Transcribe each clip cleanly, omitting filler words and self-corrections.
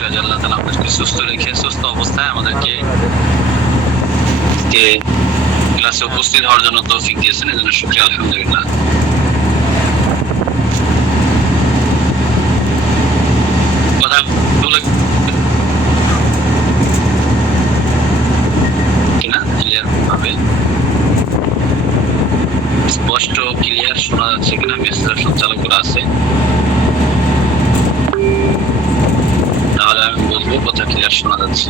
শুকরিয়া আল্লাহ তাআলা আমাদেরকে সুস্থ রেখে সুস্থ অবস্থায় আমাদেরকে ক্লাসে উপস্থিত হওয়ার জন্য তৌফিক দিয়েছেন, এজন্য শুকরিয়া আলহামদুলিল্লাহ। কথাগুলো কিনা ক্লিয়ার ভাবে স্পষ্ট ক্লিয়ার শোনা যাচ্ছে কিনা? মেসেজ সঞ্চালক করা আছে, তাহলে আমি বলবো কথা ক্লিয়ার শোনা যাচ্ছে।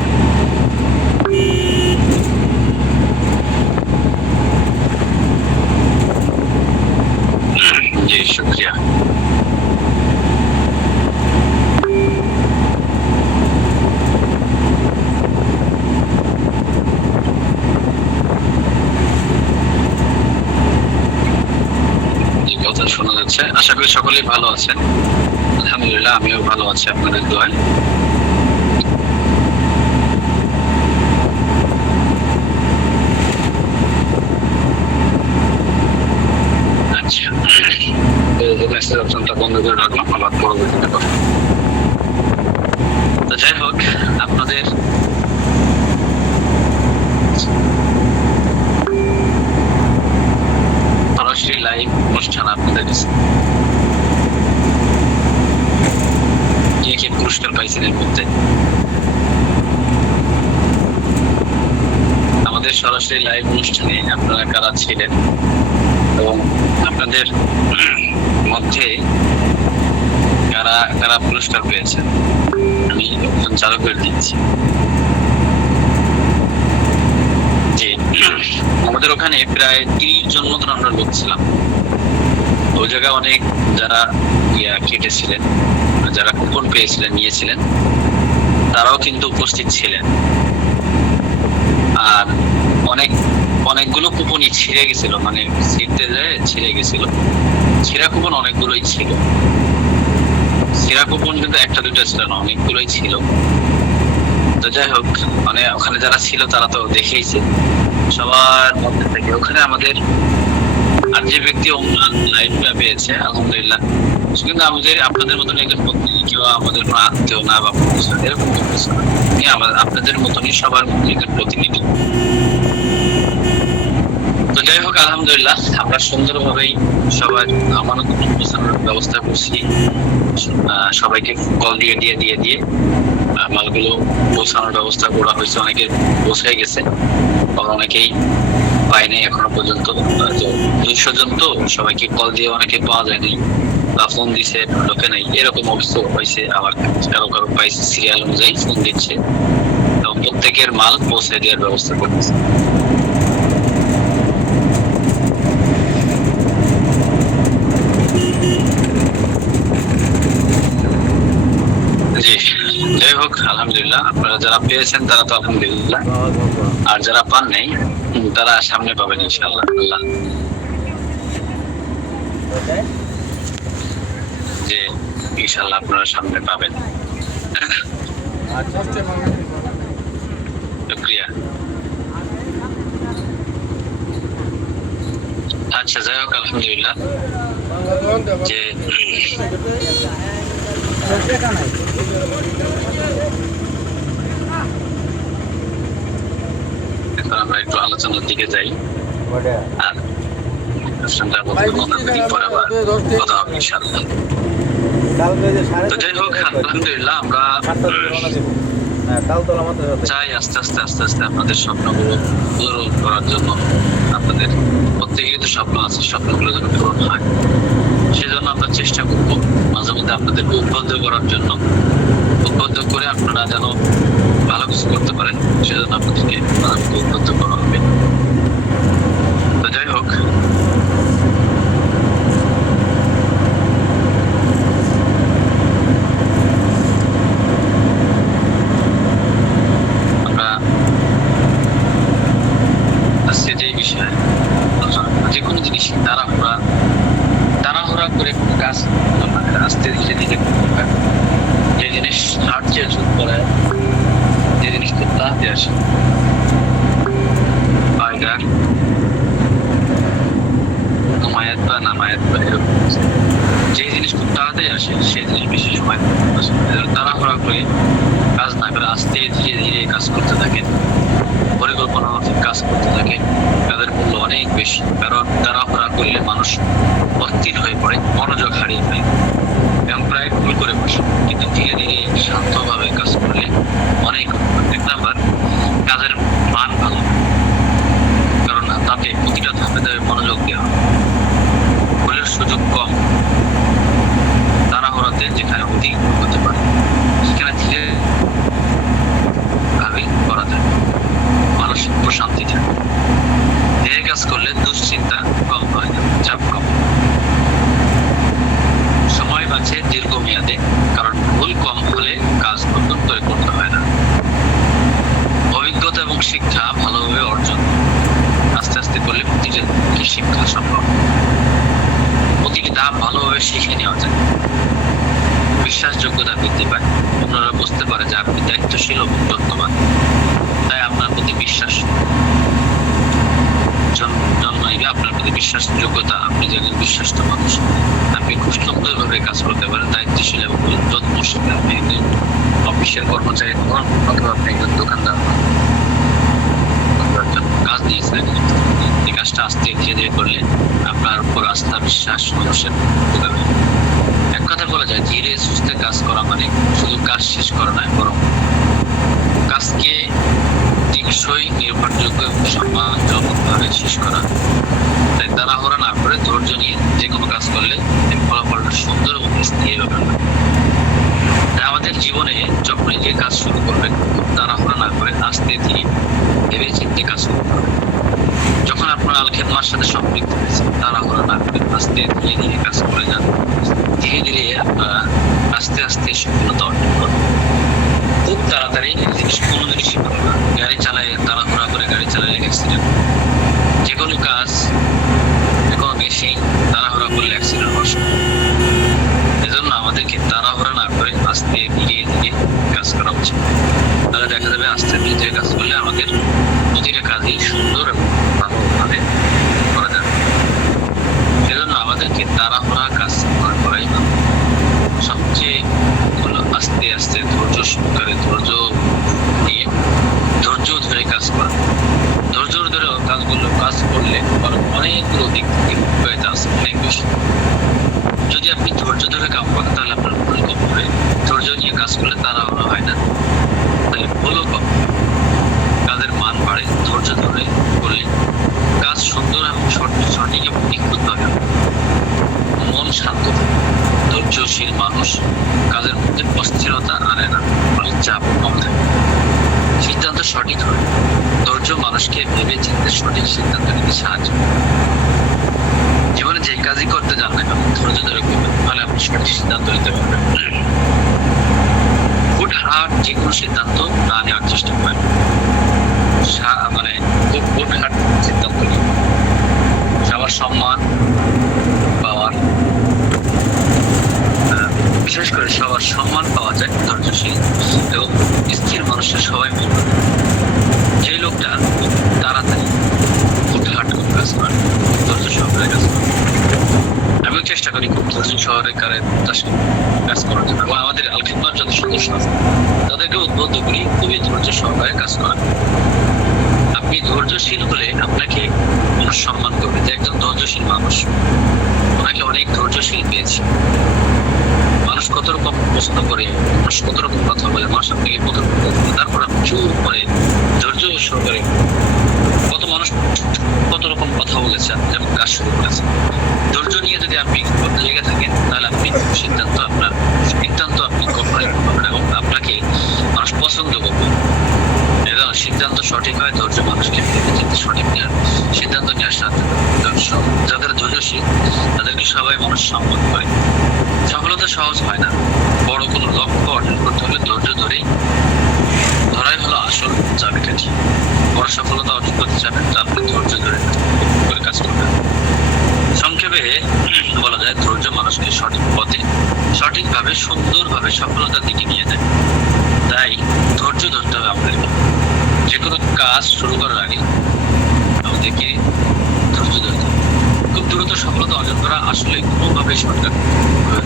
জি শুকরিয়া। কথা শোনা যাচ্ছে, আশা করি সকলেই ভালো আছেন। আলহামদুলিল্লাহ আমিও ভালো আছি আপনাদের দোয়ায়। আচ্ছা, মেসেজ অপশনটা বন্ধ করে রাখলাম, আবার পরবর্তীতে কথা। তো যাই হোক, আপনাদের সরাসরি লাইভ অনুষ্ঠান আপনাদের কে কে পুরস্কার পাইছেন এর মধ্যে? আমাদের সরাসরি লাইভ অনুষ্ঠানে আপনারা কারা ছিলেন এবং আপনাদের মধ্যে কারা কারা পুরস্কার পেয়েছেন আমি অপশন চালু করে দিচ্ছি। জি, আমাদের ওখানে প্রায় 30 জন মতন আমরা লোক ছিলাম। ওই জায়গায় অনেক যারা কেটেছিলেন, যারা কুপন পেয়েছিলেন, নিয়েছিলেন, তারাও কিন্তু উপস্থিত ছিলেন। আর অনেকগুলো কুপনই ছিঁড়ে গেছিল, মানে ছিঁড়তে যায় ছিঁড়ে গেছিল। ছিঁড়া কুপন অনেকগুলোই ছিল, ছিঁড়া কুপন কিন্তু একটা দুটো ছিল না, অনেকগুলোই ছিল। তো যাই হোক, মানে ওখানে যারা ছিল তারা তো দেখেইছে সবার মধ্যে থেকে। ওখানে আমাদের আর যে ব্যক্তি লাইফটা পেয়েছে আলহামদুলিল্লাহ, কিন্তু আমাদের আপনাদের মতন একজন প্রতিনিধি, কেউ আমাদের কোনো আত্মীয় না বা এরকম আপনাদের মতনই সবার মধ্যে একজন প্রতিনিধি। তো যাই হোক আলহামদুলিল্লাহ আমরা সুন্দরভাবেই সবার আমানত পৌঁছানোর ব্যবস্থা করছি। সবাইকে কল দিয়ে মালগুলো পৌঁছানোর ব্যবস্থা করা হয়েছে। অনেকে পৌঁছে গেছে, অনেকেই পায়নি এখনো পর্যন্ত। তো 200 জন, তো সবাইকে কল দিয়ে অনেকে পাওয়া যায়নি বা ফোন দিছে লোকে নাই, এরকম অবস্থা হয়েছে। আবার কারো পাইছে সিরিয়াল অনুযায়ী ফোন দিচ্ছে এবং প্রত্যেকের মাল পৌঁছে দেওয়ার ব্যবস্থা করতেছে। জি, যাই হোক আলহামদুলিল্লাহ আপনারা যারা পেয়েছেন তারা তো আলহামদুলিল্লাহ, আর যারা পান নাই তারা সামনে পাবেন ইনশাআল্লাহ। আল্লাহ যে ইনশাআল্লাহ আপনারা সামনে পাবেন। শুকরিয়া। আচ্ছা, যাই হোক আলহামদুলিল্লাহ যে এখন আমরা একটু আলোচনার দিকে যাই, আর কথা হবে ইনশাআল্লাহ। তো যাই হোক আলহামদুলিল্লাহ আমরা চাই আস্তে আস্তে আপনাদের স্বপ্নগুলো পূরণ করার জন্য। আপনাদের প্রত্যেকেরই তো স্বপ্ন আছে, স্বপ্নগুলো যেন পূরণ হয় সেজন্য আমরা চেষ্টা করবো মাঝে মধ্যে আপনাদেরকে উদ্বুদ্ধ করার জন্য, উদ্বুদ্ধ করে আপনারা যেন ভালো কিছু করতে পারেন সেজন্য আপনাদেরকে উদ্বুদ্ধ করা হবে। তো যাই হোক আমরা আজকে যে বিষয়ে যে কোনো জিনিস তাড়াহুড়া করে কোনো কাজ আস্তে ধীরে ধীরে যে জিনিস সাহায্যের যোগ করে, যে জিনিস খুব তাড়াতাড়ি আসে, পায়গার মায়াত বা নামায়াত বা এরকম যে জিনিস খুব তাড়াতাড়ি আসে সেই জিনিস বেশি সময় তাড়াহুড়া করে কাজ না করে আস্তে ধীরে ধীরে কাজ করতে থাকেন, পরিকল্পনা মাফিক কাজ করতে থাকে, তাদের মূল্য অনেক বেশি। কারণ তাড়াহুড়া করলে মানুষ অস্থির হয়ে পড়ে, মনোযোগ হারিয়ে ফেলে এবং প্রায় ভুল করে বসে। কিন্তু ধীরে ধীরে শান্তভাবে কাজ করলে অনেক। এক নাম্বার, কাজের মান ভালো, কারণ তাতে প্রতিটা ধাপে ধাপে মনোযোগ দেওয়া, ভুলের সুযোগ কম। তাড়াহুড়াতে যেখানে অধিক হতে পারে সেখানে ধীরে ভাবে করা যায়, মানসিক প্রশান্তি থাকে। ধীরে কাজ করলে দুশ্চিন্তা কম হয়, চাপ কম, সময় বাঁচে দীর্ঘমেয়াদে, কারণ ভুল কম হলে কাজ নতুন করে করতে হয় না। অভিজ্ঞতা এবং শিক্ষা ভালোভাবে অর্জন, আস্তে আস্তে করলে প্রতিটি শিক্ষা সম্ভব, প্রতিটি ধাপ ভালোভাবে শিখে নেওয়া যায়। বিশ্বাসযোগ্যতা বৃদ্ধি পায়, অন্যরা বুঝতে পারে যে আপনি দায়িত্বশীল এবং যত্নবান, তাই আপনার প্রতি বিশ্বাস জন্মাইবে। আপনার প্রতি বিশ্বাসযোগ্যতা, আপনি যেমন বিশ্বাস্ত মানুষ, আপনি খুব সুন্দরভাবে কাজ করতে পারেন, দায়িত্বশীল এবং যত্নশীল। আপনি একজন অফিসের কর্মচারী হন অথবা আপনি একজন দোকানদার হন, কাজ দিয়েছিলেন, এই কাজটা আস্তে ধীরে ধীরে করলে আপনার উপর আস্থা বিশ্বাস মানুষের ঢুকাবে। এক কথা বলা যায়, ধীরে সুস্থে কাজ করা মানে শুধু কাজ শেষ করা নয়, বরং কাজকে টেকসই, নির্ভরযোগ্য এবং সম্মানজনকভাবে শেষ করা। তাই তাড়াহুড়া না করে ধৈর্য নিয়ে যে কোনো কাজ করলে ফলাফলটা সুন্দর এবং স্থায়ী হবে। তাই আমাদের জীবনে যখন যে কাজ শুরু করবেন, তাড়াহুড়া না করে আস্তে ধীরে ভেবে চিন্তে কাজ করতে হবে। যখন আপনার আল খেদমার সাথে সম্পৃক্ত হয়েছে, তাড়াহুড়া না করে আস্তে ধীরে ধীরে কাজ করে যান। ধীরে ধীরে আপনারা আস্তে আস্তে সফলতা অর্জন করবেন। খুব তাড়াতাড়ি জিনিস কোনো জিনিসই ভালো না। গাড়ি চালায় তাড়াহুড়া করে গাড়ি চালালে অ্যাক্সিডেন্ট, যে কোনো কাজ, যে কোনো মেশিন তাড়াহুড়া করলে অ্যাক্সিডেন্ট হওয়ার সম্ভব। এজন্য আমাদেরকে তাড়াহুড়া না করে আস্তে ধীরে ধীরে কাজ করা উচিত। তাহলে দেখা যাবে আস্তে ধীরে কাজ করলে আমাদের প্রতিটা কাজই সুন্দর এবং ভালোভাবে করা যাবে। সেজন্য আমাদেরকে তাড়াহুড়া কাজ করাই না, সবচেয়ে হলো আস্তে আস্তে ধৈর্য সহকারে, ধৈর্য নিয়ে ধৈর্য ধরে কাজ করা। ধৈর্য ধরে কাজ করলে অনেকগুলো দিক থেকে উপকারিতা আছে, অনেক বেশি। যদি আপনি ধৈর্য ধরে কাজ করেন তাহলে আপনার ভুল কম হবে। ধৈর্য নিয়ে কাজ করলে তাড়াহুড়া হয় না, তাই ভুলও কম, কাজের মান বাড়ে। ধৈর্য ধরে করলে কাজ সুন্দর এবং সঠিক এবং নিখুঁতভাবে, মন শান্ত থাকে। ধৈর্যশীল মানুষ কাজের মধ্যে অস্থিরতা আনে না, ফলে চাপ কম থাকে, সিদ্ধান্ত সঠিক হয়। ধৈর্য মানুষকে ভেবে চিন্তে সঠিক সিদ্ধান্ত নিতে সাহায্য করে। জীবনে যে কাজই করতে যান না কেন, ধৈর্য ধরে করবেন, তাহলে আপনি সঠিক সিদ্ধান্ত নিতে পারবেন। হুটহাট যে কোনো সিদ্ধান্ত না নেওয়ার চেষ্টা করেন, মানে খুব হুটহাট সিদ্ধান্ত নিন। সবার সম্মান পাওয়ার, বিশেষ করে সবার সম্মান পাওয়া যায় ধৈর্যশীল এবং স্থির মানুষের সবাই মূল্য। যে লোকটা তাড়াতাড়ি হুটহাট করে কাজ করে, ধৈর্য সহকারে কাজ করে। আমিও চেষ্টা করি খুব ধৈর্য সহকারে কাজ করার জন্য, এবং আমাদের আল খেদমার যত সদস্য আছে তাদেরকে উদ্বুদ্ধ করি খুবই ধৈর্য সহকারে কাজ করা। আপনি ধৈর্যশীল হলে আপনাকে মানুষ সম্মান করবে, যে একজন ধৈর্যশীল মানুষ, ওনাকে অনেক ধৈর্যশীল পেয়েছে। মানুষ কত রকম পছন্দ করে, মানুষ কত রকম কথা বলে, মানুষ আপনাকে কত রকম কথা বলে, তারপর আপনি চুপ করে ধৈর্য সহকারে, কত মানুষ কত রকম কথা বলেছে, যেমন কাজ শুরু করেছে। ধৈর্য নিয়ে যদি আপনি লেগে থাকেন তাহলে আপনি সিদ্ধান্ত আপনি কখনোই পাবেন, এবং আপনাকে মানুষ পছন্দ করবে। এবং সিদ্ধান্ত সঠিক হয়, ধৈর্য মানুষকে ভেবে চিন্তে সঠিক সিদ্ধান্ত নেওয়ার সাথে। যাদের ধৈর্যশীল তাদেরকে সবাই মানুষ সম্মান করে। সফলতা সহজ হয় না, বড় কোনো লক্ষ্য অর্জন করতে হলে ধৈর্য ধরাই হলো আসল চাবিকাঠি। বড় সফলতা অর্জন করতে চাবেন তো আপনি ধৈর্য ধরে কাজ করবেন। সংক্ষেপে বলা যায়, ধৈর্য মানুষকে সঠিক পথে সঠিকভাবে সুন্দরভাবে সফলতার দিকে নিয়ে যায়। তাই ধৈর্য ধরতে হবে আমাদেরকে। যে কোনো কাজ শুরু করার আগে আমাদেরকে ধৈর্য ধরতে হবে। খুব দ্রুত সফলতা অর্জন করা আসলে কোনোভাবে সরকার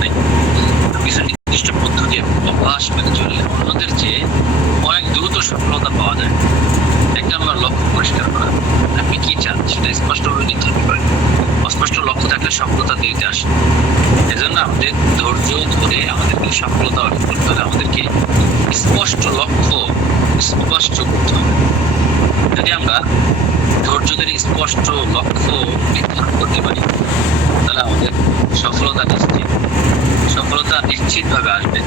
নেই। কিছু নির্দিষ্ট পদ্ধতি অভ্যাস মেনে চললে অন্যদের চেয়ে সফলতা পাওয়া যায়? এক নম্বর, লক্ষ্য পরিষ্কার করা। আপনি কি চান সেটা স্পষ্টভাবে নির্ধারণ করেন। অস্পষ্ট লক্ষ্য থাকলে সফলতা দেরিতে আসে। এজন্য আমাদের ধৈর্য ধরে আমাদেরকে সফলতা অর্জন করতে হলে আমাদেরকে স্পষ্ট লক্ষ্য স্পষ্ট করতে হবে। যদি আমরা ধৈর্য ধরে স্পষ্ট লক্ষ্য নির্ধারণ করতে পারি তাহলে আমাদের সফলতা নিশ্চিতভাবে আসবে।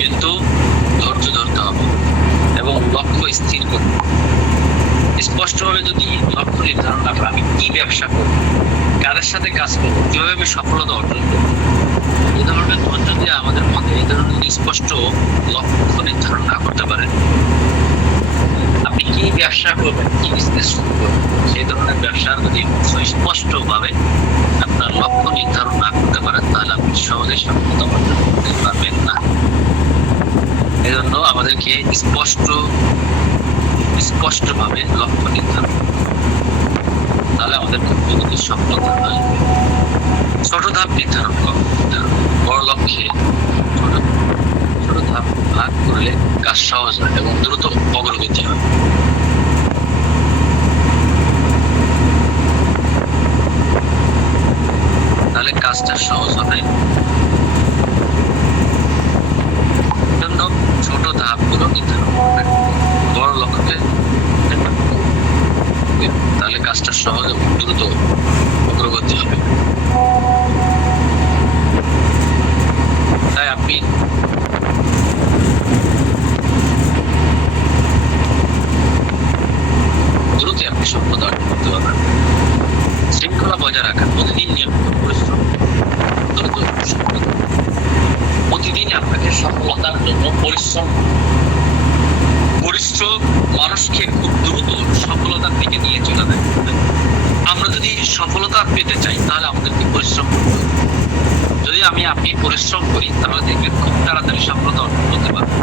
কিন্তু ধৈর্য ধরতে হবে এবং লক্ষ্য স্থির করতে হবে। স্পষ্টভাবে যদি লক্ষ্য নির্ধারণ না করে আমি কি ব্যবসা করব, কাদের সাথে কাজ করবো, কিভাবে আমি সফলতা অর্জন করবো, এই ধরনের ধৈর্য দিয়ে আমাদের মধ্যে এই ধরনের স্পষ্ট লক্ষ্য নির্ধারণ না করতে পারেন, আপনি কি ব্যবসা করবেন, কি বিজনেস শুরু করবেন, সেই ধরনের ব্যবসার যদি স্পষ্টভাবে আপনার লক্ষ্য নির্ধারণ না করতে পারেন তাহলে আপনি সহজে সফলতা অর্জন করতে পারবেন না। এজন্য আমাদেরকে স্পষ্টভাবে লক্ষ্য নির্ধারণ, তাহলে আমাদের খুব দ্রুত সফলতা আসবে। ছোট ধাপ নির্ধারণ করুন। বড় লক্ষ্যে ছোট ধাপ ভাগ করলে কাজ সহজ হয় এবং দ্রুত অগ্রগতি হয়। তাহলে কাজটা সহজ হবে। জন্য ছোট ধাপগুলো নির্ধারণ করবেন, বড় লক্ষ্যে তাহলে কাজটা সহজ এবং দ্রুত অগ্রগতি হবে। তাই আপনি দ্রুত আপনি সফলতা অর্জন করতে পারবেন। শৃঙ্খলা বজায় রাখা, প্রতিদিন নিয়মিত পরিশ্রম দ্রুত সফলতা। প্রতিদিন আপনাকে সফলতার জন্য পরিশ্রম মানুষকে খুব দ্রুত সফলতার দিকে নিয়ে চলে যায়। আমরা যদি সফলতা পেতে চাই তাহলে আমাদেরকে পরিশ্রম করতে হবে। যদি আপনি পরিশ্রম করি তাহলে দেখবেন খুব তাড়াতাড়ি সফলতা অর্জন করতে পারবো।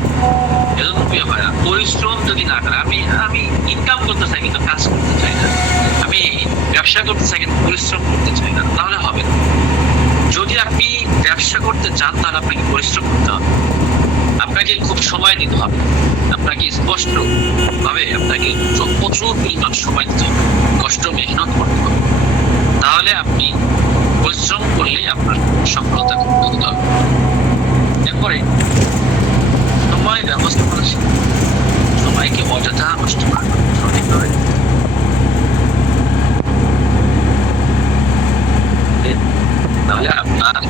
এজন্য প্রিয় ভাইরা, পরিশ্রম যদি না করে আমি ইনকাম করতে চাই কিন্তু কাজ করতে চাই না, আমি ব্যবসা করতে চাই কিন্তু পরিশ্রম করতে চাই না, তাহলে হবে না। যদি আপনি ব্যবসা করতে চান তাহলে আপনাকে পরিশ্রম করতে হবে, আপনাকে খুব সময় দিতে হবে, আপনাকে স্পষ্ট ভাবে আপনাকে প্রচুর পরিমাণ সময় দিতে হবে, কষ্ট মেহনত করতে হবে। তাহলে আপনি পরিশ্রম করলেই আপনার সফলতা খুব দ্রুত হবে। এরপরে সময় ব্যবস্থাপনা শিখুন। সময়কে অযথা নষ্ট না করুন, সঠিকভাবে তাহলে আপনার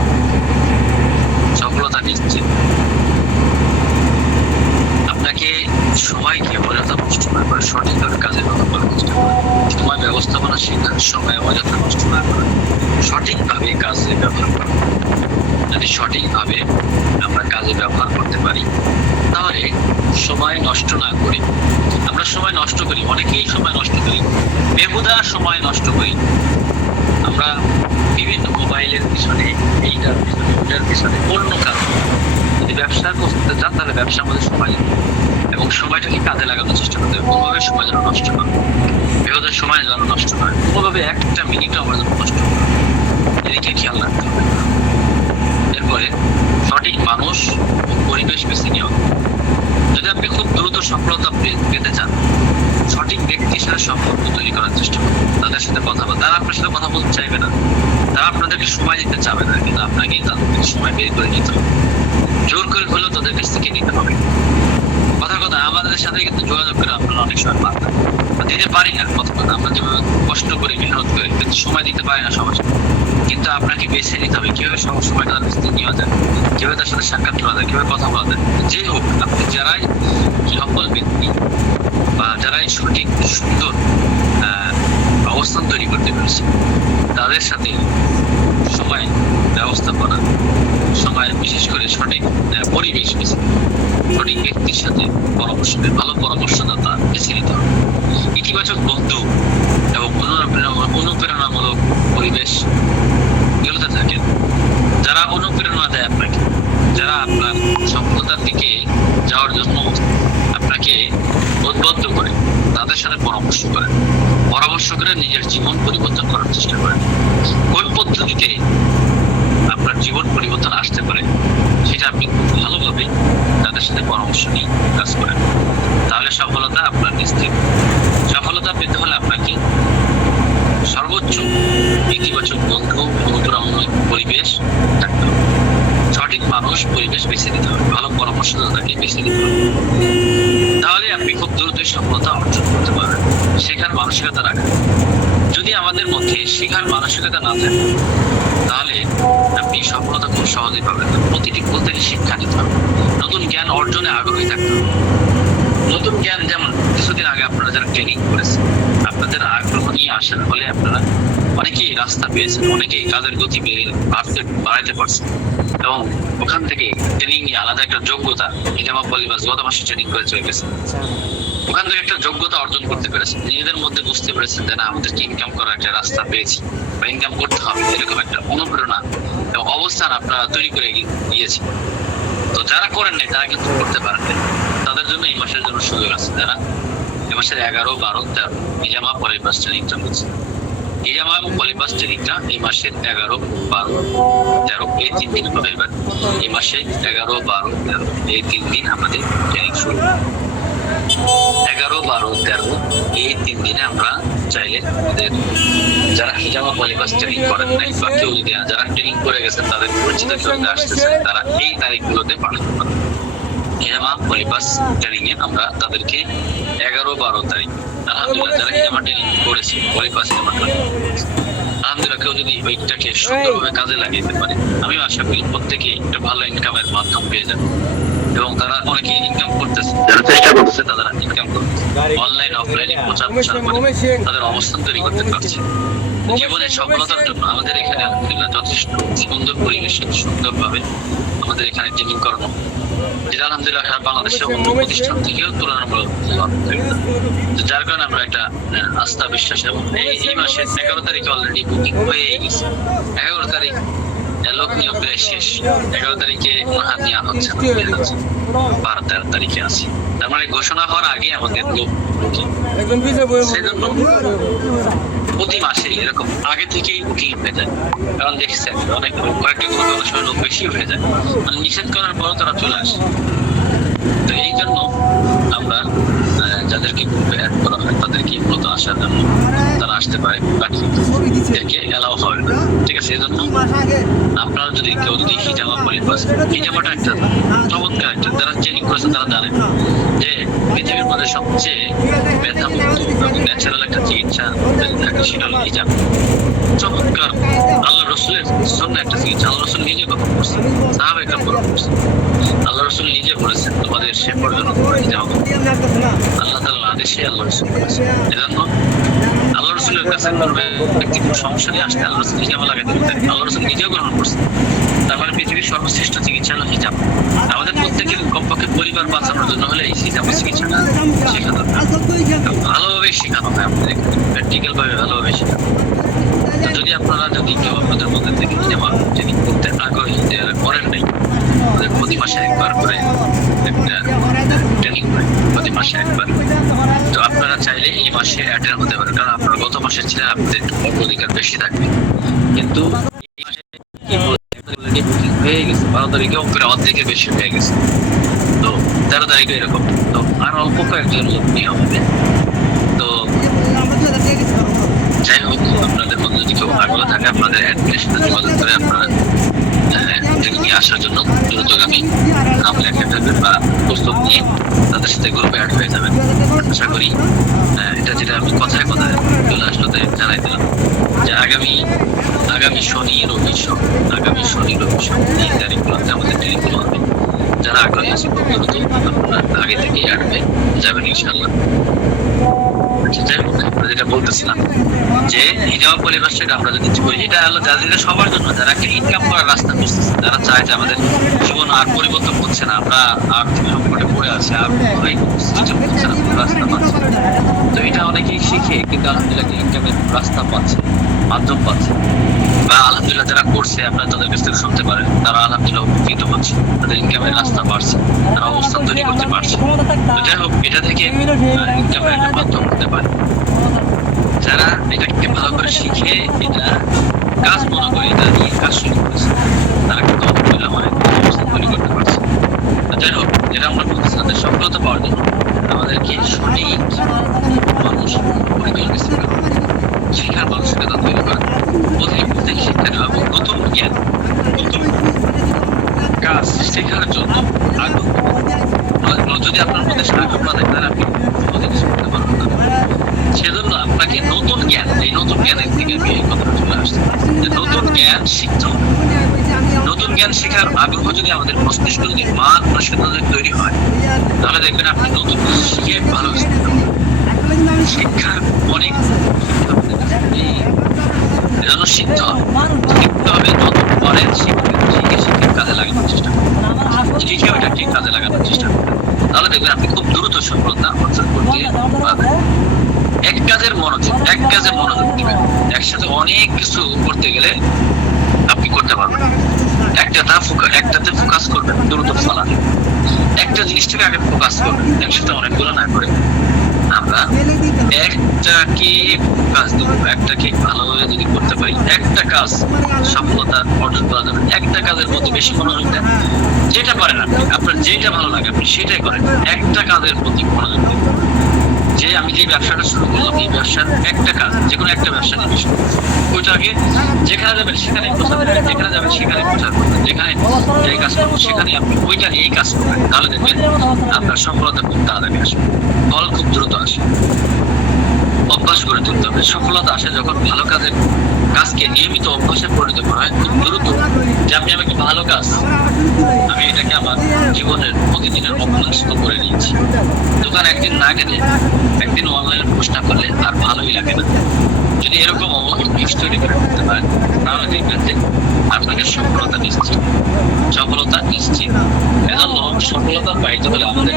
সফলতা নিশ্চিত। আপনাকে সময়কে অযথা নষ্ট না করে সঠিকভাবে কাজে ব্যবহার করার চেষ্টা করুন। সময় ব্যবস্থাপনা শেখা, সময় অযথা নষ্ট না করে সঠিকভাবে কাজে ব্যবহার করা। যদি সঠিকভাবে আমরা কাজে ব্যবহার করতে পারি তাহলে সময় নষ্ট না করি। আমরা সময় নষ্ট করি, অনেকেই সময় নষ্ট করি, বেহুদা সময় নষ্ট করি। আমরা বিভিন্ন মোবাইলের পিছনে, এইটার পিছনে, ওটার পিছনে, অন্য কাজ। যদি ব্যবসা করতে চান তাহলে ব্যবসার মধ্যে সময় এবং সময়টাকে কাজে লাগানোর চেষ্টা করতে হবে। কোনোভাবে সময় যেন নষ্ট হয়, বেহুদা সময় যেন নষ্ট হয়, কোনোভাবে একটা মিনিটও আমরা যেন নষ্ট হয়, এদিকে খেয়াল রাখতে হবে। এরপরে সঠিক মানুষ ও পরিবেশ বেছে নেওয়া। যদি আপনি খুব দ্রুত সফলতা পেতে চান, সঠিক ব্যক্তির সাথে সম্পর্ক তৈরি করার চেষ্টা করুন। তাদের সাথে কথা বলুন। তারা আপনার সাথে কথা বলতে চাইবে না, তারা আপনাদেরকে সময় দিতে চাবে না, কিন্তু আপনাকে তাদের থেকে সময় বের করে নিতে হবে। জোর করে হলেও তাদের কাছ থেকে নিতে হবে। কথা আমাদের সাথে কিন্তু যোগাযোগ করে আপনারা অনেক সময় পান দিতে পারি না। কথা আমরা যেভাবে কষ্ট করে মেহনত করে কিন্তু সময় দিতে পারি না সবার সাথে। কিন্তু আপনাকে বেছে নিতে হবে কিভাবে সময়টা তার কাছ থেকে নেওয়া যায়, কিভাবে তার সাথে সাক্ষাৎ করা যায়, কিভাবে কথা বলা যায়। যে হোক, আপনি যারাই সফল ব্যক্তি বা যারাই সঠিক সুন্দর অবস্থান তৈরি করতে পেরেছে তাদের সাথে সময় ব্যবস্থাপনা, সময় বিশেষ করে সঠিক পরিবেশ বেছে, সঠিক ব্যক্তির সাথে পরামর্শ, ভালো পরামর্শদাতা বেছে নিতে হবে। ইতিবাচক বন্ধু এবং অনুপ্রেরণামূলক পরিবেশ এগুলোতে থাকেন, যারা অনুপ্রেরণা দেয় আপনাকে, যারা আপনার সফলতার দিকে যাওয়ার জন্য আপনাকে উদ্বুদ্ধ করে, তাদের সাথে পরামর্শ করেন। পরামর্শ করে নিজের জীবন পরিবর্তন করার চেষ্টা করেন। কোন পদ্ধতিতে আপনার জীবন পরিবর্তন আসতে পারে সেটা আপনি খুব ভালোভাবে তাদের সাথে পরামর্শ নিয়ে কাজ করেন, তাহলে সফলতা আপনার নিশ্চিত। সফলতা পেতে হলে আপনাকে সর্বোচ্চ ইতিবাচক বন্ধু, অনুপ্রেরণামূলক পরিবেশ থাকতে হবে, সঠিক মানুষ পরিবেশ বেছে নিতে হবে, ভালো পরামর্শদাতাকে বেছে নিতে হবে। তাহলে আপনি খুব দ্রুতই সফলতা অর্জন করতে পারবেন। শেখার মানসিকতা রাখেন। যদি আমাদের মধ্যে শেখার মানসিকতা না থাকে তাহলে আপনি সফলতা খুব সহজেই পাবেন। প্রতিটি ভুল থেকে শিক্ষা নিতে হবে, নতুন জ্ঞান অর্জনে আগ্রহী থাকতে হবে। নতুন জ্ঞান যেমন কিছুদিন আগে আপনারা যারা ট্রেনিং করেছেন, আপনাদের আগ্রহ নিয়ে আসার ফলে আপনারা অনেকেই রাস্তা পেয়েছেন, অনেকেই কাজের গতি বাড়াইতে পারছেন এবং ওখান থেকে ট্রেনিং নিয়ে আলাদা একটা যোগ্যতা, ইজামা পলিবাস গত মাসে ট্রেনিং করে চলে গেছে, ওখান থেকে একটা যোগ্যতা অর্জন করতে পেরেছেন। নিজেদের মধ্যে বুঝতে পেরেছেন যে না, আমাদেরকে ইনকাম করার একটা রাস্তা পেয়েছি বা ইনকাম করতে হবে, এরকম একটা অনুপ্রেরণা এবং অবস্থান আপনারা তৈরি করে গিয়েছেন। তো যারা করেন নাই তারা কিন্তু করতে পারেন, তাদের জন্য এই মাসের জন্য সুযোগ আছে। যারা এই মাসের 11, 12, 13 ইজামা পলিবাস ট্রেনিংটা হচ্ছে, ইজামা এবং পলিবাস ট্রেনিংটা এই মাসের 11, 12, 13 এই 3 দিন হবে। এবার এই মাসে 11, 12, 13 এই 3 দিন আমাদের ট্রেনিং শুরু। 11, 12, 13 এই 3 দিনে আমরা চাইলে আমাদের যারা হিজামা পলিবাস ট্রেনিং করেন নাই বা কেউ যদি যারা ট্রেনিং করে গেছেন তাদের পরিচিত কেউ আসতেছে, তারা এই তারিখগুলোতে পালন করেন। হিজামা পলিবাস ট্রেনিং এ আমরা তাদেরকে 11, 12 তারিখ আলহামদুলিল্লাহ যারা হিজামা ট্রেনিং করেছে, পলিবাস হিজামা ট্রেনিং আলহামদুলিল্লাহ কেউ যদি ওইটাকে সুন্দরভাবে কাজে লাগাইতে পারে, আমি আশা করি প্রত্যেকে একটা ভালো ইনকামের মাধ্যম পেয়ে যাবে এবং তারা অনেকে ইনকাম করতেছে, যারা চেষ্টা করতেছে তারা ইনকাম করতেছে, অনলাইন অফলাইনে প্রচার করে তাদের অবস্থান তৈরি করতে পারছে। জীবনে সফলতার জন্য আমাদের এখানে আলহামদুলিল্লাহ যথেষ্ট সুন্দর পরিবেশ, সুন্দরভাবে আমাদের এখানে ট্রেনিং করানো, যেটা আলহামদুলিল্লাহ বাংলাদেশের অন্য প্রতিষ্ঠান থেকেও তুলনামূলক, যার কারণে আমরা একটা আস্থা বিশ্বাস এবং এই মাসের 11 তারিখে অলরেডি বুকিং হয়ে গেছে। 11 তারিখ লোক নিয়োগ প্রায় শেষ, 11 তারিখে মহা নেওয়া হচ্ছে, 12, 13 তারিখে আছে। তার মানে ঘোষণা হওয়ার আগে আমাদের লোক সেজন্য প্রতি মাসে এরকম আগে থেকেই বুকিং হয়ে যায়। কারণ দেখছেন অনেক কয়েকটি গ্রুপে অনেক সময় লোক বেশি হয়ে যায়, মানে নিষেধ করার পরও তারা চলে আসে। তো এই জন্য আমরা যাদেরকে গ্রুপে অ্যাড করা হয় তাদেরকে মূলত আসার জন্য তারা আসতে পারে, বাকি এদেরকে এলাও হবে না। ঠিক আছে, এই জন্য আপনারা যদি কেউ যদি হিজামা পলিবাস, হিজামাটা একটা চমৎকার একটা, যারা ট্রেনিং করেছে তারা জানেন যে পৃথিবীর মধ্যে সবচেয়ে ব্যথামুক্ত এবং ন্যাচারাল একটা চিকিৎসা থাকে, সেটা হলো হিজাব। চমৎকার আল্লাহ রসুলের জন্য একটা চিকিৎসা, আল্লাহ রসুল নিজে কথা করছে, সাহাবায়ে কেরাম কথা করছে, আল্লাহ রসুল নিজে বলেছেন তোমাদের সে পর্যন্ত হিজাব আল্লাহ তাআলার আদেশে আল্লাহ রসুল বলেছেন। এজন্য আল্লাহ রসুলের কাছে করবে ব্যক্তি কোনো সমস্যা নিয়ে আসলে আল্লাহ রসুল হিজাব লাগাতে পারতেন, আল্লাহ রসুল নিজেও গ্রহণ করছেন। তার মানে পৃথিবীর সর্বশ্রেষ্ঠ চিকিৎসা হলো হিজাব। আমাদের প্রত্যেকের কমপক্ষে পরিবার বাঁচানোর জন্য হলে এই হিজাব চিকিৎসাটা শেখানো হবে, ভালোভাবে শেখানো হয় আমাদের এখানে, প্র্যাকটিক্যাল ভাবে ভালোভাবে শেখানো। যদি আপনারা যদি কেউ আপনাদের মধ্যে থেকে হিজাব ট্রেনিং করতে আগ্রহী, যারা করেন নাই, আমাদের প্রতি মাসে একবার করে একটা ট্রেনিং হয়, প্রতি মাসে একবার। তো আপনারা চাইলে এই মাসে অ্যাটেন্ড হতে পারেন, কারণ আপনারা গত মাসে ছিলেন, আপনাদের অধিকার বেশি থাকবে। কিন্তু এই মাসে কি বুকিং হয়ে গেছে, 12 তারিখে উপরে অর্ধেকের বেশি হয়ে গেছে, তো 13 তারিখে এরকম, তো আর অল্প কয়েকজন লোক নেওয়া হবে। তো যাই হোক, আপনাদের মধ্যে যদি কেউ আগ্রহ থাকে আপনাদের অ্যাডমিনের সাথে যোগাযোগ করে আপনারা ট্রেনিংয়ে আসার জন্য দ্রুতগামী নাম লেখা ফেলবেন বা প্রস্তুত নিয়ে তাদের সাথে গ্রুপে অ্যাড হয়ে যাবেন। আশা করি এটা যেটা আমি কথায় কথায় চলে আসলো তাই জানাই দিলাম যে আগামী শনি রবি এই তারিখগুলোতে আমাদের ট্রেনিংগুলো হবে। যারা আগ্রহী আছে আপনারা আগে থেকে অ্যাড হয়ে যাবেন ইনশাআল্লাহ। যাই হোক, যেটা বলতেছিলাম যে হিজামা পলিবাস সেটা আমরা যদি করি, এটা হলো যাদের সবার জন্য, যারা একটা ইনকাম করার রাস্তা খুঁজতেছে, যারা চায় যে আমাদের জীবন আর পরিবর্তন হচ্ছে না, আমরা আর্থিক সংকটে পড়ে আছি, আর হচ্ছে না, রাস্তা পাচ্ছে। তো এটা অনেকেই শিখে কিন্তু আলহামদুলিল্লাহ ইনকামের রাস্তা পাচ্ছে, মাধ্যম পাচ্ছে, বা আলহামদুলিল্লাহ যারা করছে আপনারা তাদের কাছ থেকে শুনতে পারেন, তারা আলহামদুলিল্লাহ উপকৃত হচ্ছে, তাদের ইনকামের রাস্তা বাড়ছে, তারা অবস্থান তৈরি করতে পারছে। তো যাই হোক, এটা থেকে ইনকামের একটা মাধ্যম হতে পারে। যারা এটাকে ভালো করে শিখে এটা কাজ মনে করে এটা নিয়ে কাজ শুরু করেছে, তারা কিন্তু অবশ্যই অবস্থান তৈরি করতে পারছে। যাই হোক, যেটা আমরা বলতেছি তাদের সফলতা পাওয়ার জন্য আমাদেরকে সঠিক মানুষ পরিকল্পিত শিক্ষার মানসিকতা তৈরি করা, অধিক শিক্ষা এবং নতুন জ্ঞান, নতুন কাজ শেখার জন্য আগ্রহ। যদি আপনার মধ্যে আগ্রহ না থাকে তাহলে আপনি কোনোদিন শিখতে পারবেন না। সেজন্য আপনাকে নতুন জ্ঞান, এই নতুন জ্ঞানের দিকে আমি এই কথাটা চলে আসছি যে নতুন জ্ঞান শিখতে হবে। নতুন জ্ঞান শেখার আগ্রহ যদি আমাদের মস্তিষ্ক যদি মানসিকতা যদি তৈরি হয়, তাহলে দেখবেন আপনি নতুন শিখে ভালো শিক্ষা অনেক এজন্য শিখতে হবে নতুন পরে শিখে কাজে লাগানোর চেষ্টা করবেন, শিখে ওইটাকে কাজে লাগানোর চেষ্টা করবেন। তাহলে দেখবেন আপনি খুব দ্রুত সফলতা অর্জন করতে পারবেন। এক কাজের মনোযোগ দিবেন। একসাথে অনেক কিছু করতে গেলে আপনি করতে পারবেন। একটাতে ফোকাস করবেন, দ্রুত ফলান। একটা জিনিসটাকে আগে ফোকাস করবেন, একসাথে অনেকগুলো না করে আমরা একটাকে ফোকাস দেবো। একটাকে ভালোভাবে যদি করতে পারি, একটা কাজ সফলতা অর্জন করার জন্য একটা কাজের মধ্যে বেশি মনোযোগ দেন। যেটা পারেন আপনি, আপনার যেটা ভালো লাগে আপনি সেটাই করেন। একটা কাজের প্রতি মনোযোগ দেন। যে আমি যে ব্যবসাটা শুরু করলাম, এই ব্যবসার একটা কাজ, যে কোনো একটা ব্যবসা নিয়ে শুরু করবো। ওইটাকে যেখানে যাবেন সেখানে প্রচার করবেন, যেখানে যাবেন সেখানে প্রচার করবেন, যেখানে যে কাজ করবো সেখানে আপনি ওইটা নিয়েই কাজ করবেন। তাহলে দেখবেন আপনার সফলতা খুব তাড়াতাড়ি আসবে, ফল খুব দ্রুত আসে। অভ্যাস গড়ে তুলতে হবে। সফলতা আসে যখন ভালো কাজকে নিয়মিত অভ্যাসে পরিণত করা হয় খুব দ্রুত। যে আমি একটা ভালো কাজ, আমি এটাকে আমার জীবনের প্রতিদিনের অভ্যাস করে নিয়েছি। দোকান একদিন না গেলে, একদিন অনলাইনে পোস্ট না করলে আর ভালোই লাগে না। যদি এরকম অভ্যাস তৈরি করে করতে পারেন, তাহলে দেখবেন যে আপনাকে সফলতা নিশ্চিত। এজন্য সফলতা পাইতে হলে আমাদের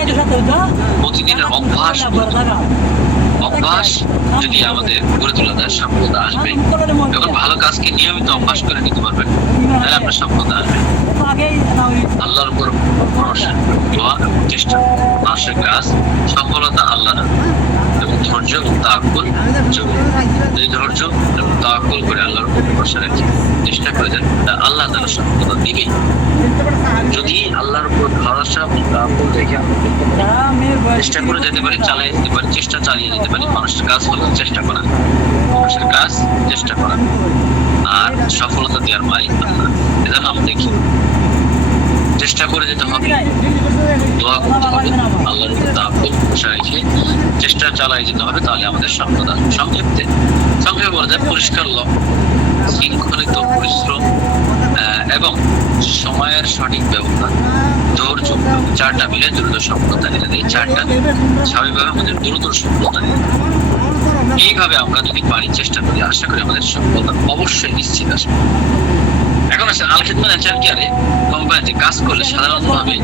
প্রতিদিনের অভ্যাস যদি আমাদের গড়ে তোলা যায়, সফলতা আসবে। যখন ভালো কাজকে নিয়মিত অভ্যাস করে নিতে পারবেন, তাহলে আপনার সফলতা আসবে। আল্লাহর উপর ভরসা, দোয়া এবং চেষ্টা, মানুষের কাজ, সফলতা আল্লাহ এবং ধৈর্য এবং তাওয়াক্কুল। যদি ধৈর্য এবং তাওয়াক্কুল করে আল্লাহর উপর ভরসা রেখে চেষ্টা করে যান, আল্লাহ তাআলা সফলতা দিবেই। যদি আল্লাহর উপর ভরসা এবং তাওয়াক্কুল রেখে চেষ্টা করে যেতে পারি, চালিয়ে যেতে পারি, চেষ্টা চালিয়ে যেতে পারি। মানুষের কাজ হলো চেষ্টা করা, আর সফলতা দেওয়ার মালিক আল্লাহ। এজন্য আমাদেরকে চেষ্টা করে যেতে হবে, দোয়া করতে হবে, আল্লাহর উপর তাওয়াক্কুল ভরসা রেখে চেষ্টা চালিয়ে যেতে হবে, তাহলে আমাদের সফলতা। সংক্ষেপে বলা যায় পরিষ্কার লক্ষ্য, শৃঙ্খলিত পরিশ্রম এবং সময়ের সঠিক ব্যবহার, ধৈর্য, চারটা মিলে দ্রুত সফলতা এনে দেয়। চারটা স্বাভাবিকভাবে আমাদের দ্রুত সফলতা এনে দেয়। এইভাবে আমরা যদি পারি, চেষ্টা করি, আশা করি আমাদের সফলতা অবশ্যই নিশ্চিত আসবে। এখন আসলে আল খিদমত নেচার কেয়ারে কোম্পানিতে কাজ করলে সাধারণভাবে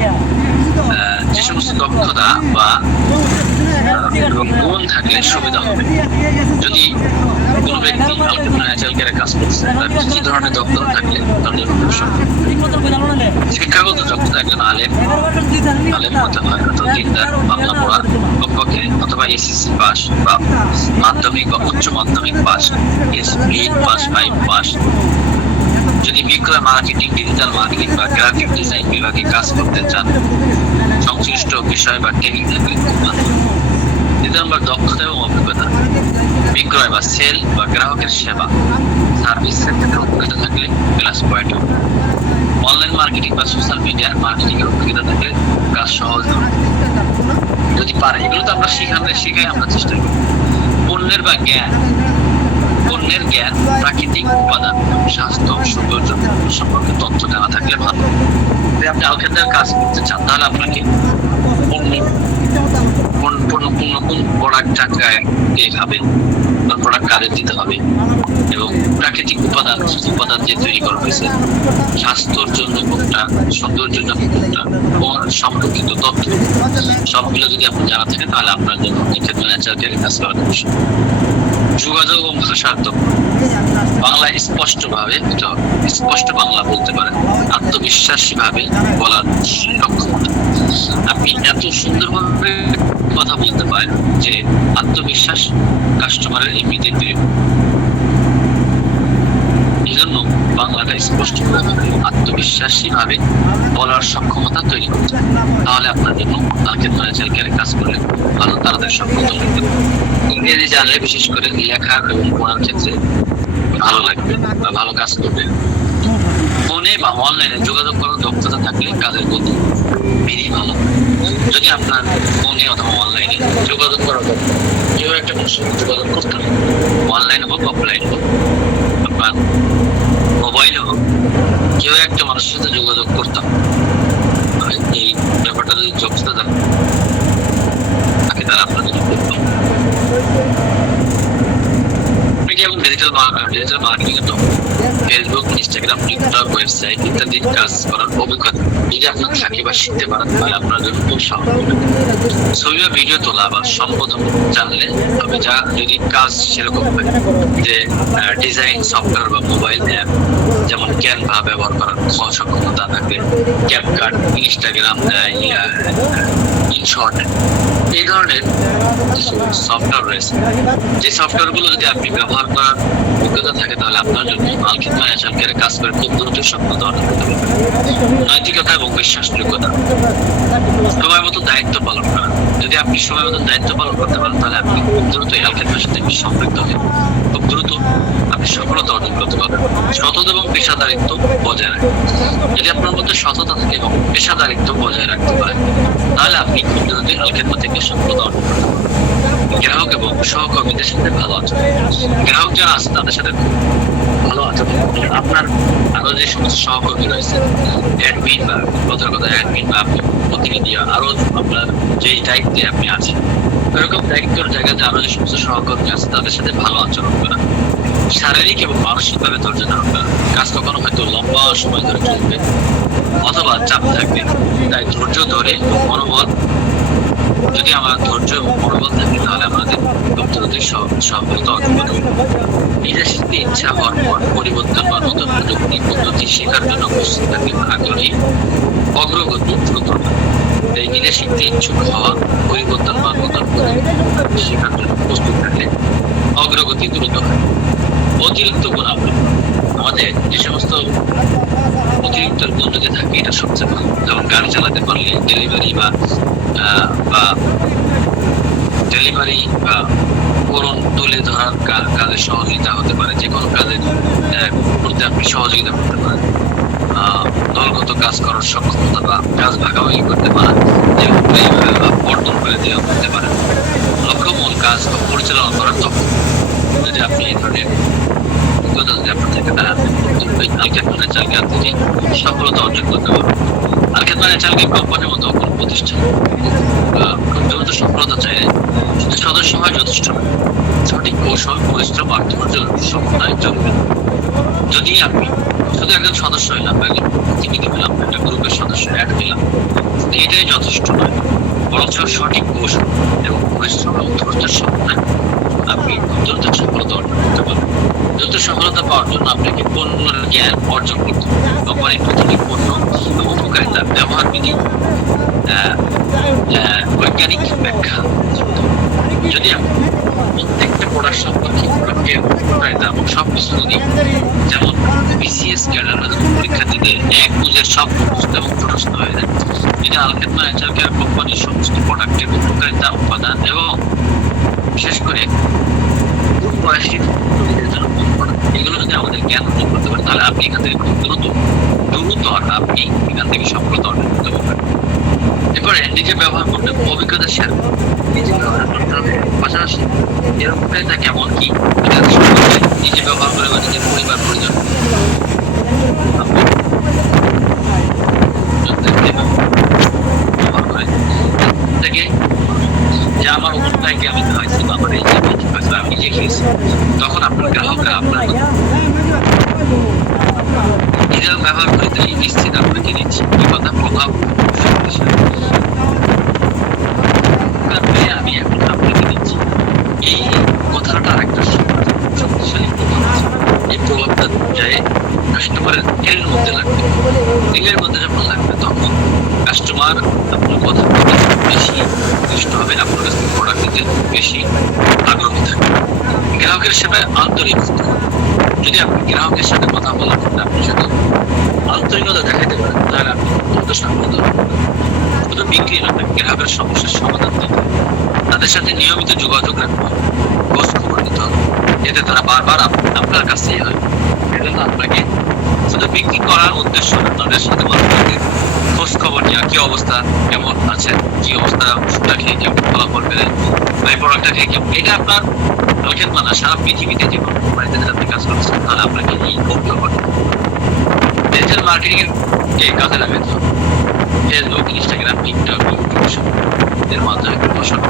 যে সমস্ত দক্ষতা বা গুণ থাকলে সুবিধা হবে। যদি কোনো ব্যক্তি আল খিদমত নেচার কেয়ারে কাজ করছে, তার কি ধরনের দক্ষতা থাকলে তার জন্য শিক্ষাগত দক্ষতা, একজন আলেম হতে হয়, অথবা দিনদার, বাংলা পড়ার কমপক্ষে, অথবা এসএসসি পাস বা মাধ্যমিক বা উচ্চ মাধ্যমিক পাস, এইট পাস, 5 পাস। যদি বিক্রয় মার্কেটিং, ডিজিটাল মার্কেটিং বা গ্রাফিক ডিজাইন বিভাগে কাজ করতে চান, সংশ্লিষ্ট বিষয় বা ট্রেনিং থাকলে। 2 নম্বর দক্ষতা এবং অভিজ্ঞতা, বিক্রয় বা সেল বা গ্রাহকের সেবা সার্ভিস সেক্টরে অভিজ্ঞতা থাকলে প্লাস পয়েন্ট হবে। অনলাইন মার্কেটিং বা সোশ্যাল মিডিয়ার মার্কেটিং এর অভিজ্ঞতা থাকলে কাজ সহজ হবে যদি পারে। এগুলো তো আমরা শিখাই আমরা চেষ্টা করি। পণ্যের জ্ঞান, প্রাকৃতিক উপাদান, স্বাস্থ্য, সৌন্দর্য সম্পর্কে তথ্য জানা থাকলে ভালো। যদি আপনি আল খিদমতের কাজ করতে চান, তাহলে আপনাকে কোন প্রোডাক্টটাকে খাবেন, কোন প্রোডাক্ট কাজে দিতে হবে, এবং প্রাকৃতিক উপাদান যে তৈরি করা হয়েছে, স্বাস্থ্যর জন্য কোনটা, সৌন্দর্যের জন্য কোনটা, সম্পর্কিত তথ্য সবগুলো যদি আপনি জানা থাকেন, তাহলে আপনার জন্য খিদমত নেচার কেয়ারে কাজ করা যাবে। যোগাযোগ ও ভাষার বাংলা স্পষ্ট বাংলা বলতে পারেন, আত্মবিশ্বাসী ভাবে বলার সক্ষমতা। আপনি এত সুন্দরভাবে কথা বলতে পারেন যে আত্মবিশ্বাস কাস্টমারের এমনিতে প্রিয়। এই জন্য বাংলাটা স্পষ্ট আত্মবিশ্বাসী ভাবে বলার সক্ষমতা তৈরি করতে, তাহলে আপনার জন্য আলকেদ ম্যানেজার ক্যারিয়ারে কাজ করলে ভালো তাড়াতাড়ি সফলতা লাগবে। ইংরেজি জানলে বিশেষ করে লেখা এবং পড়ার ক্ষেত্রে ভালো লাগবে বা ভালো কাজ করবে। ফোনে বা অনলাইনে যোগাযোগ করার দক্ষতা থাকলে কাজের গতি বেশি ভালো। যদি আপনার ফোনে অথবা অনলাইনে যোগাযোগ করার দক্ষতা, কেউ একটা মানুষের সঙ্গে যোগাযোগ করতে হবে, অনলাইন হোক অফলাইন হোক, আপনার মোবাইলে হোক, কেউ একটা মানুষের সাথে যোগাযোগ করতাম, এই ব্যাপারটা যদি দক্ষতা থাকে তাহলে আপনার জন্য খুব ভালো। মিডিয়া এবং ডিজিটাল মার্কেটিং এর ফেসবুক, ইনস্টাগ্রাম, টিকটক, ওয়েবসাইট ইত্যাদি কাজ করার অভিজ্ঞতা যদি আপনার থাকে বা শিখতে পারেন তাহলে আপনার জন্য খুব সহজ হবে। ছবি বা ভিডিও তোলা বা সম্পাদন জানলে তবে যা যদি কাজ সেরকম হয় যে ডিজাইন সফটওয়্যার বা মোবাইল অ্যাপ যেমন ক্যানভা ব্যবহার করার সক্ষমতা থাকবে, ক্যাপকাট, ইনস্টাগ্রাম, ইনশট, এই ধরনের কিছু সফটওয়্যার রয়েছে। যে সফটওয়্যার গুলো যদি আপনি ব্যবহার করার অভিজ্ঞতা থাকে তাহলে আপনার জন্য আলকেদ ম্যানেজার ক্যারিয়ারে কাজ করে খুব দ্রুত সফলতা অর্জন করতে পারবেন। নৈতিকতা এবং বিশ্বাসযোগ্যতা, সময় মতো দায়িত্ব পালন করা। যদি আপনি সময় মতো দায়িত্ব পালন করতে পারেন তাহলে আপনি খুব দ্রুত আলকেদ ম্যানেজার সাথে সম্পৃক্ত হয়ে খুব দ্রুত আপনি সফলতা অর্জন করতে পারবেন। সততা এবং পেশাদারিত্ব বজায় রাখেন। যদি আপনার মধ্যে সততা থাকে এবং পেশাদারিত্ব বজায় রাখতে পারেন তাহলে আপনি খুব দ্রুত আলকেদ থেকে সফলতা অর্জন করতে পারবেন। গ্রাহক এবং সহকর্মীদের সাথে ভালো আচরণ, গ্রাহক যারা আছে তাদের সাথে ভালো আচরণ। আপনার আরো যে সমস্ত সহকর্মী রয়েছে, অ্যাডমিন বা কথার কথা অ্যাডমিন বা প্রতিনিধি, আরো আপনার যে দায়িত্বে আপনি আছেন এরকম দায়িত্বের জায়গাতে আরো যে সমস্ত সহকর্মী আছে তাদের সাথে ভালো আচরণ করা। শারীরিক এবং মানসিক ভাবে ধৈর্য ধারণ করা। কাজ কখনো হয়তো লম্বা সময় ধরে চলবে অথবা চাপ থাকবে, তাই ধৈর্য ধরে মনোবল, যদি আমার ধৈর্য এবং মনোবল থাকে তাহলে আমাদের দপ্তরদের সফলতা অর্জন করতে পারবো। নিজের সাথে ইচ্ছা হওয়ার পর পরিবর্তন বা নতুন প্রযুক্তি পদ্ধতি শেখার জন্য প্রস্তুত থাকবে, আগ্রহী, অগ্রগতি দ্রুত হয়। তাই নিজের শিখতে ইচ্ছুক হওয়া, পরিবর্তন বা নতুন প্রযুক্তি শেখার জন্য প্রস্তুত থাকলে অগ্রগতি দ্রুত হয়। অতিরিক্ত গুণাবলী, আমাদের যে সমস্ত অতিরিক্ত গুণ যদি থাকে এটা সবচেয়ে ভালো। যেমন গাড়ি চালাতে পারলে ডেলিভারি বা করুন তুলে ধরার কাজে সহযোগিতা হতে পারে, যে কোনো কাজে করতে আপনি সহযোগিতা করতে পারেন। দলগত কাজ করার সক্ষমতা বা কাজ ভাগাভাগি করতে পারেন, বর্তন করে দেওয়া করতে পারেন। লক্ষ্যমূল কাজ পরিচালনা করার দক্ষতা, যদি আপনি এই ধরনের অভিজ্ঞতা যদি আপনার থাকে তাহলে আপনি আলকেদ ম্যানেজার থেকে সফলতা অর্জন করতে পারবেন। আলকেদ ম্যানেজার কোম্পানির মতো কোনো প্রতিষ্ঠান খুব দ্রুত সফলতা চাইলে শুধু সদস্য হয় যথেষ্ট নয়, সঠিক কৌশল, পরিশ্রম আর ধৈর্য সক্ষমতায় জরুরি। যদি আপনি শুধু একজন সদস্য হইলাম, একজন প্রতিনিধি হইলাম, একটা গ্রুপের সদস্য অ্যাড হইলাম, এটাই যথেষ্ট নয়, বরঞ্চ সঠিক কৌশল এবং পরিশ্রম এবং ধৈর্যের সক্ষমতায় আপনি দ্রুত সফলতা অর্জন করতে পারবেন। দ্রুত সফলতা পাওয়ার জন্য আপনাকে পণ্যের জ্ঞান অর্জন করতে হবে, কোম্পানির প্রতিটি পণ্য উপকারিতা, ব্যবহার বিধি, বৈজ্ঞানিক ব্যাখ্যা। যদি আপনি প্রত্যেকটা প্রোডাক্ট সম্পর্কে উপকারিতা এবং সবকিছু যদি, যেমন বিসিএস ক্যাডার পরীক্ষা দিতে এক বুঝের সব প্রশ্ন এবং প্রশ্ন হয়ে যায়, এটা আলকেদ ম্যানেজার ক্যারিয়ার কোম্পানির সমস্ত প্রোডাক্টের উপকারিতা, উপাদান এবং বিশেষ করে এগুলো যদি আমাদের জ্ঞান অর্জন করতে পারে তাহলে আপনি এখান থেকে খুব দ্রুত আপনি এখান থেকে সফলতা অর্জন করতে পারবেন। এরপরে নিজে ব্যবহার করতে অভিজ্ঞতা শেয়ার, নিজে ব্যবহার করতে হবে, পাশাপাশি এর উপকারিতা কেমন কি নিজে ব্যবহার করে বা নিজের পরিবার পরিজন ব্যবহার করে থেকে যে আমার অভিপ্রায়কে আমি খাওয়াইছি বা আমার এই যে আমি নিজে খেয়েছি, তখন আপনার গ্রাহকরা আপনার নিজেরা ব্যবহার করে দিলে নিশ্চিত আপনাকে দিচ্ছি এই কথা প্রভাব আমি এখন আপনাকে দিচ্ছি। এই কথাটা আরেকটা শক্তিশালী প্রভাব আছে। এই প্রভাবটা যায় কাস্টমারের দিলের মধ্যে লাগবে, দিলের মধ্যে যখন লাগবে তখন কাস্টমার আপনার কথা বেশি আকৃষ্ট হবে, আপনার কাছে প্রোডাক্ট নিতে বেশি আগ্রহী থাকবে। গ্রাহকের সেবায় আন্তরিক যদি আপনি গ্রাহকের সাথে কথা বলার ক্ষেত্রে আপনি শুধু আন্তরিকতা দেখাতে পারেন, তাহলে আপনি দ্রুত সাফল্য অর্জন করবেন। শুধু বিক্রি না, গ্রাহকের সমস্যার সমাধান দিতে হবে। তাদের সাথে নিয়মিত যোগাযোগ রাখতে হবে, খোঁজ খবর নিতে হবে, এতে তারা বারবার আপনার কাছেই হয়। এজন্য আপনাকে শুধু বিক্রি করার উদ্দেশ্য না, তাদের সাথে মানুষকে খোঁজ খবর নেওয়া, কি অবস্থা, কেমন আছে, কি অবস্থা, ওষুধটা খেয়ে কেমন ফলাফল পেলেন, এই প্রোডাক্টটা খেয়ে কেমন, এটা আপনার আলখেদ মানা সারা পৃথিবীতে যে কোনো কোম্পানিতে আপনি কাজ করছেন তাহলে আপনাকে এই করতে হবে। ডিজিটাল মার্কেটিং এর কাজে লাগাতে হবে। ফেসবুক, ইনস্টাগ্রাম, টিকটক, ইউটিউব এর মাধ্যমে প্রমোশন,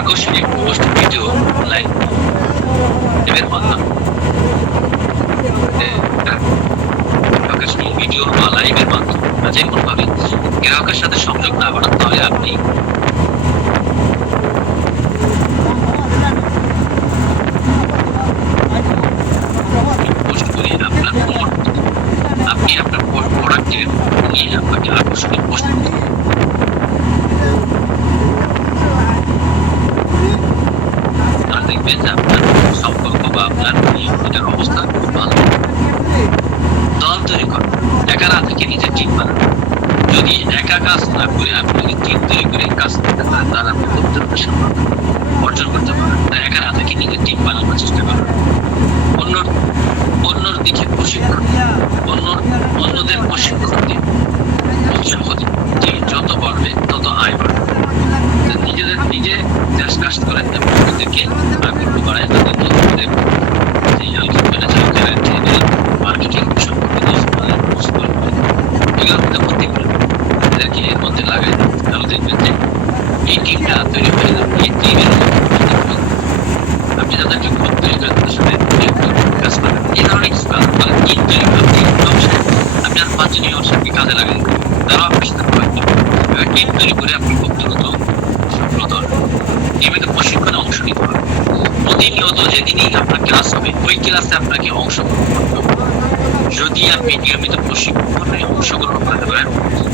আকর্ষণীয় পোস্ট, ভিডিও, লাইভ এর মাধ্যমে আকর্ষণীয় ভিডিও বা লাইভের মাধ্যমে যে কোনোভাবে গ্রাহকের সাথে সংযোগ না বাড়ান, তাহলে আপনি পোস্ট করে আপনি আপনার প্রোডাক্টের নিয়ে আপনাকে আকর্ষণীয় পোস্ট দেখবেন যে আপনার সম্পর্ক বা আপনার এটার অবস্থা খুব ভালো। দল তৈরি করেন, একা না থেকে নিজের টিম বানান। যদি একা কাজ না করে আপনি যদি টিম তৈরি করে কাজ করতে পারেন, তাহলে আপনি খুব দ্রুত সফলতা অর্জন করতে পারেন। একা না থেকে নিজের টিম বানানোর চেষ্টা করেন। অন্যর দিকে প্রশিক্ষণ, অন্যদের প্রশিক্ষণ দিন, উৎসাহ দিন। যত বাড়বে তত আয় বাড়বে। নিজে কাজ করেন এবং অন্যদেরকে আগ্রহ বাড়ায়, তাদেরকে মার্কেটিং সম্পর্কে এগুলোর মধ্যে ভর্তি করে এদেরকে এর মধ্যে লাগাই দেন, তাহলে দেখবেন যে এই টিমটা তৈরি হয়ে যাবে। এই টিমের আপনি যাদেরকে গ্রুপ তৈরি করেন তাদের সাথে কাজ করবেন, এই ধরনের কিছু কাজ মানে টিম তৈরি করেন। আপনি আর 5 জন সাথে কাজে লাগাই তারাও আপনার সাথে টিম তৈরি করে আপনি খুব দ্রুত সফলতা নিয়মিত প্রশিক্ষণে অংশ নিতে হবে। প্রতিনিয়ত যেদিনই আপনার ক্লাস হবে ওই ক্লাসে আপনাকে অংশগ্রহণ করতে হবে। যদি আপনি নিয়মিত প্রশিক্ষণে অংশগ্রহণ করতে পারেন,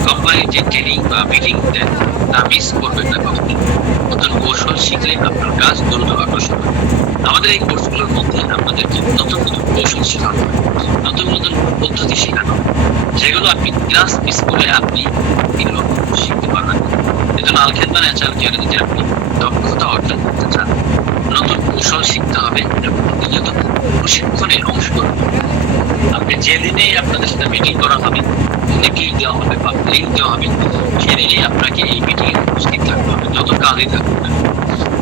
কোম্পানির যে ট্রেনিং বা মিটিং দেন তা মিস করবেন না কখনো। নতুন কৌশল শিখলে আপনার কাজ দ্রুত আকর্ষণ হবে। আমাদের এই কোর্সগুলোর মধ্যে আপনাদেরকে নতুন নতুন কৌশল শেখানো হয়, নতুন নতুন পদ্ধতি শেখানো হয়, যেগুলো আপনি ক্লাস মিস করে আপনি এগুলো শিখতে পারবেন। এজন্য আলখেদ ন্যাচারাল কেয়ারে যদি আপনি দক্ষতা অর্জন করতে চান, নতুন কৌশল শিখতে হবে এবং প্রতিনিয়ত প্রশিক্ষণে অংশগ্রহণ করতে হবে। আপনি যেদিনেই আপনাদের সাথে মিটিং করা হবে, লিঙ্ক দেওয়া হবে বা লিঙ্ক দেওয়া হবে, সেদিনই আপনাকে এই মিটিং এ উপস্থিত থাকতে হবে, যত কাজই থাকবে না।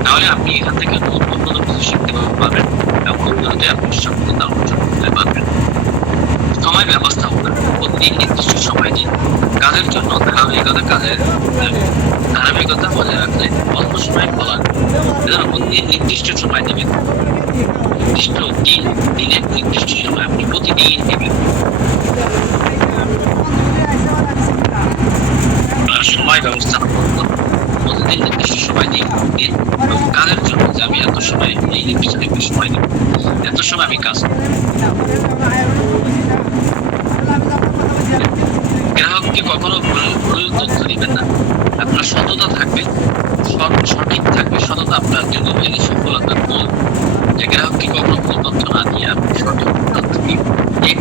তাহলে আপনি এখান থেকে নতুন নতুন কিছু শিখতে পারবেন এবং অন্যদের আপনি সফলতা অর্জন করতে পারবেন। সময় ব্যবস্থাপনা, প্রতিদিন নির্দিষ্ট সময় দিন কাজের জন্য। ধারাবাহিকতা বজায় রাখলে অল্প সময় ফলান। প্রতিদিন নির্দিষ্ট সময় দেবেন, নির্দিষ্ট দিনের নির্দিষ্ট সময় আপনি প্রতিদিন দেবেন। সময় ব্যবস্থাপনা প্রতিদিন নির্দিষ্ট সময় দিন কাজের জন্য, যে আমি এত সময় এই নির্দিষ্ট সময় দেব, এত সময় আমি কাজ করব। গ্রাহককে কখনো ভুল তথ্য দিবেন না। আপনার সততা থাকবে, সঠিক থাকবে। সততা আপনার দীর্ঘমেয়াদী সফলতার মূল। যে গ্রাহককে কখনো ভুল তথ্য না দিয়ে আপনি সঠিক তথ্য দিন।